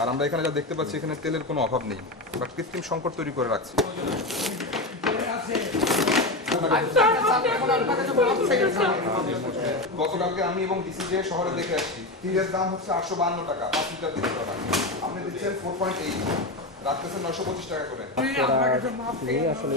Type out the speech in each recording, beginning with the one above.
আর আমরা এখানে যা দেখতে পাচ্ছি এখানে তেলের কোনো অভাব নেই আমরা কৃত্রিম সংকট তৈরি করে রাখছি। গতকালকে আমি এবং ডিসিজে শহরে দেখে আসছি তিলের দাম হচ্ছে আটশো বান্ন টাকা পাঁচ লিটার তিরিশ টাকা আপনি দিচ্ছেন ফোর পয়েন্ট এইট রাখতেছেন নশো পঁচিশ টাকা করে। আসলে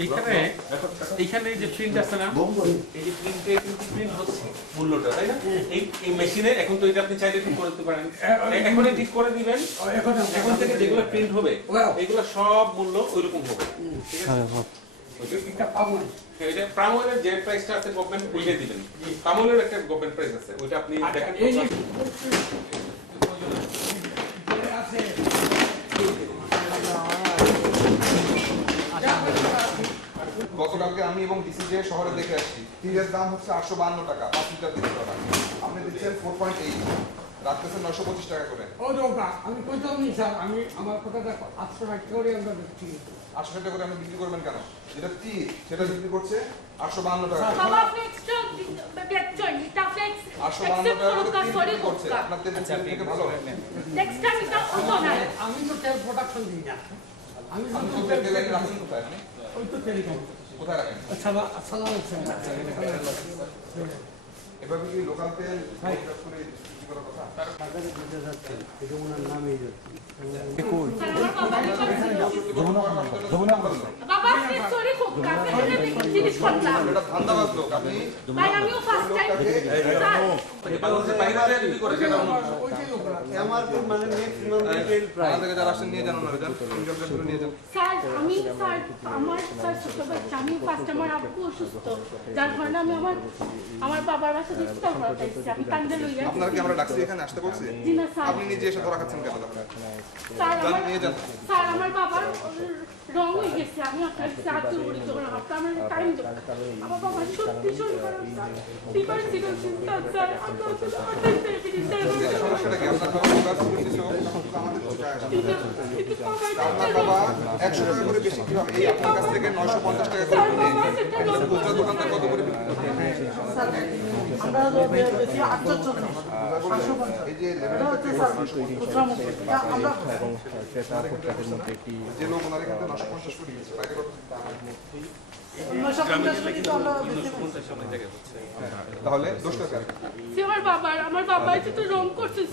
এখানে এখানে এই যে প্রিন্ট আছে না এই যে প্রিন্টে কিন্তু প্রিন্ট হচ্ছে মূল্যটা তাই না? এই এই মেশিনে এখন তো এটা আপনি চাইলে ঠিক করে দিতে পারেন। এ- এখনই ঠিক করে দিবেন। এখন থেকে যেগুলো প্রিন্ট হবে এগুলো সব মূল্য ওইরকম হবে। ঠিক আছে? এটা প্রামোয়ের যে প্রাইসটা আছে গভর্নমেন্ট বুঝে দিবেন। প্রামোয়ের একটা গভর্নমেন্ট প্রাইস আছে ওইটা আপনি দেখেন গতকালকে আমি এবং ডিসিজে শহরে দেখে আসছি। তিলের দাম হচ্ছে আটশো বান্ন টাকা পাঁচ লিটার তিরিশ টাকা। আপনি দিচ্ছেন ফোর পয়েন্ট এইট রাখতেছেন নশো পঁচিশ টাকা করে। ও আমি কইতাম নি স্যার। আমি আমার কথাটা আটশো টাকা করে আমরা দিচ্ছি আটশো টাকা করে আপনি বিক্রি করবেন কেন? যেটা তিল সেটা বিক্রি করছে আটশো বান্ন টাকা আটশো বান্ন করে তিল করছে। আপনার তেল তেল থেকে ভালো? না আমি তো তেল প্রোডাকশন দিই না। আমি তো তেল তেল রাখেন কোথায় আপনি ওই তো টেলিকম কোথায় রাখেন সালাম সালাম এভাবে কি লোকাল তেল আমার স্যার ছোট বাচ্চা আমি ফার্স্ট আমার আব্বু অসুস্থ যার কারণে আমি আমার আমার বাবার বাসা দিচ্ছি আমরা আমরা ডাকছি এখানে আসতে বলছি আপনি নিজে এসে ধরা খাচ্ছেন কেন? নিয়ে যান। আমার বাবার রং হয়ে গেছে আমি আপনার সাহায্য করি তখন আপনার আমার টাইম আমার বাবা সত্যি সত্যি আমরা আপনার আপনার বাবা পঞ্চাশ টাকা তাহলে আমার বাবা তো রং করছে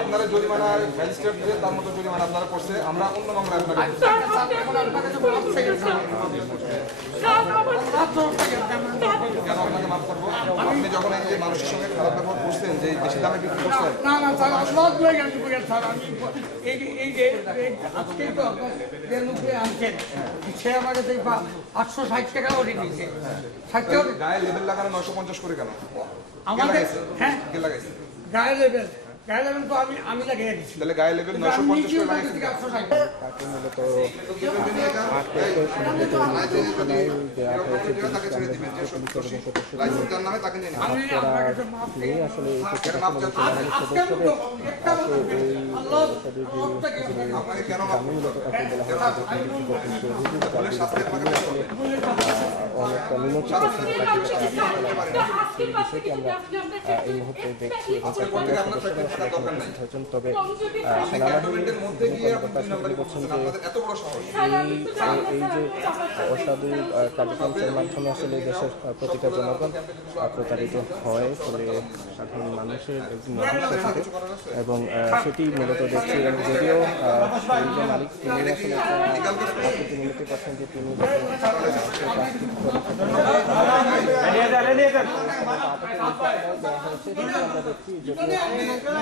আপনারা জরিমানা ম্যাজিস্ট্রেট দিয়ে তার মতো জরিমানা আপনারা করছে আমরা অন্য মামলা কেন আপনাকে মাফ করব? আপনি যখন এই যে মানুষের সঙ্গে খারাপ ব্যবহার করছেন যে বেশি দামে বিক্রি করছেন না না স্যার লস হয়ে গেছে স্যার আমি এই যে এই যে এই আজকেই তো যে লোকে আনছেন সে আমার কাছে আটশো ষাট টাকা ওরে দিয়েছে। ষাট টাকা গায়ে লেবেল লাগানো নয়শো পঞ্চাশ করে কেন? আমাদের লাগাইছে? হ্যাঁ। গায়ে লেবেল গায়ে লেবেল তো আমি আমি লাগিয়ে দিচ্ছি তাহলে গায়ে লাগাইছে থেকে আটশো ষাট তাকে মূলত? অনেকটা আমরা এই মুহূর্তে দেখছি তবে সেনাবাহিনীর মধ্যে করতেছেন যে আপনাদের এত বড় সাহস। এই এই যে অসাধু কার্যক্রমের মাধ্যমে আসলে দেশের প্রতিটা জনগণ প্রতারিত হয় ফলে সাধারণ মানুষের একটি থাকে এবং সেটি মূলত দেখছি যদিও মালিক তিনি আসলে আপনি যে তিনি আমরা দেখছি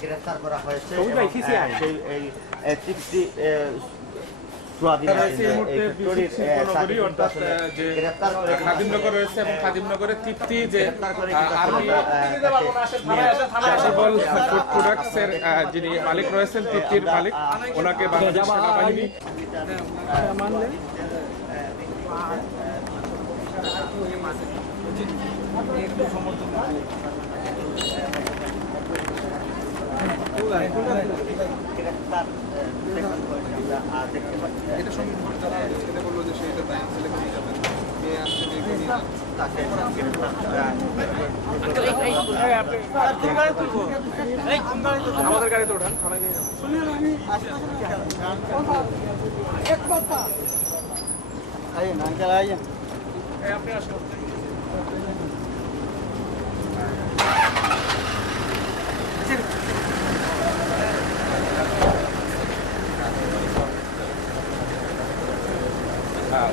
গ্রেফতার করা হয়েছে এই খাদিমনগর রয়েছে এবং খাদিমনগরে তৃপ্তি যে ফুড যিনি মালিক রয়েছেন তৃপ্তির মালিক ওনাকে বাংলাদেশ সেনাবাহিনী দেখতে পাচ্ছি আমরা, আর দেখতে পাচ্ছি যে এটা সঙ্গে যারা ছেলে বলল যে সেটা তাই ছেলেকে নিয়ে যাবেন মেয়ে আসছে মেয়েকে নিয়ে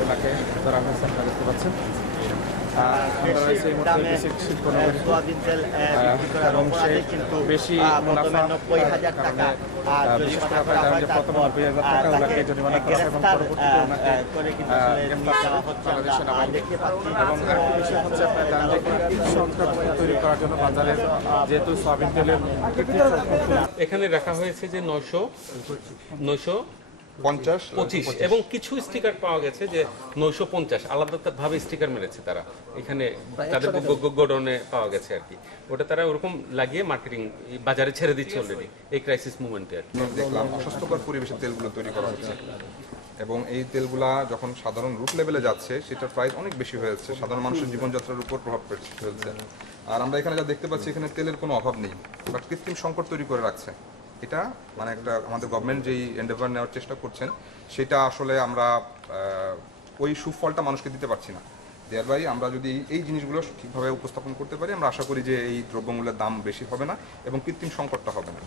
ওনাকে ধরা হয়েছে আপনারা দেখতে পাচ্ছেন আহ, আমরা রয়েছে এই মুহূর্তে দামে করার অপরাধে কিন্তু বেশি আহ, প্রথমে নব্বই হাজার টাকা জরিমানা করা জানেন যে প্রথমে তারপর, 90,000 আহ, টাকা ওনাকে তাকে জরিমানা করা এবং গ্রেফতার, পরবর্তীতে আহ, ওনাকে, আহ, করে কিন্তু আহ, আসলে গ্রেফতার নিয়ে যাওয়া করা হচ্ছে আমরা, দেখতে পাচ্ছি এবং আরেকটি বিষয় হচ্ছে আপনারা জানেন যে কৃত্রিম সংকট তৈরি করার জন্য বাজারে যেহেতু সয়াবিন তেলের এখানে রাখা হয়েছে যে নয়শো নয়শো পঞ্চাশ? পঁচিশ। এবং কিছু স্টিকার পাওয়া গেছে যে নয়শো পঞ্চাশ। আলাদা ভাবে স্টিকার মেরেছে তারা। এখানে তাদের গোডাউনে পাওয়া গেছে আর কি। ওটা তারা ওরকম লাগিয়ে মার্কেটিং বাজারে ছেড়ে দিচ্ছে অলরেডি এই ক্রাইসিস মুভমেন্টে আর কি। দেখলাম অস্বাস্থ্যকর পরিবেশে তেলগুলো তৈরি করা হচ্ছে। এবং এই তেলগুলা যখন সাধারণ রুট লেভেলে যাচ্ছে সেটার প্রাইস অনেক বেশি হয়ে যাচ্ছে। সাধারণ মানুষের জীবনযাত্রার উপর প্রভাব পড়ছে- ফেলছে। আর আমরা এখানে যা দেখতে পাচ্ছি এখানে তেলের কোনো অভাব নেই। বাট কৃত্রিম সংকট তৈরি করে রাখছে। এটা মানে একটা আমাদের গভর্নমেন্ট যেই এন্ডেভার নেওয়ার চেষ্টা করছেন, সেটা আসলে আমরা ওই সুফলটা মানুষকে দিতে পারছি না। দেয়ার বাই আমরা যদি এই জিনিসগুলো ঠিকভাবে উপস্থাপন করতে পারি, আমরা আশা করি যে এই দ্রব্যমূল্যের দাম বেশি হবে না এবং কৃত্রিম সংকটটা হবে না।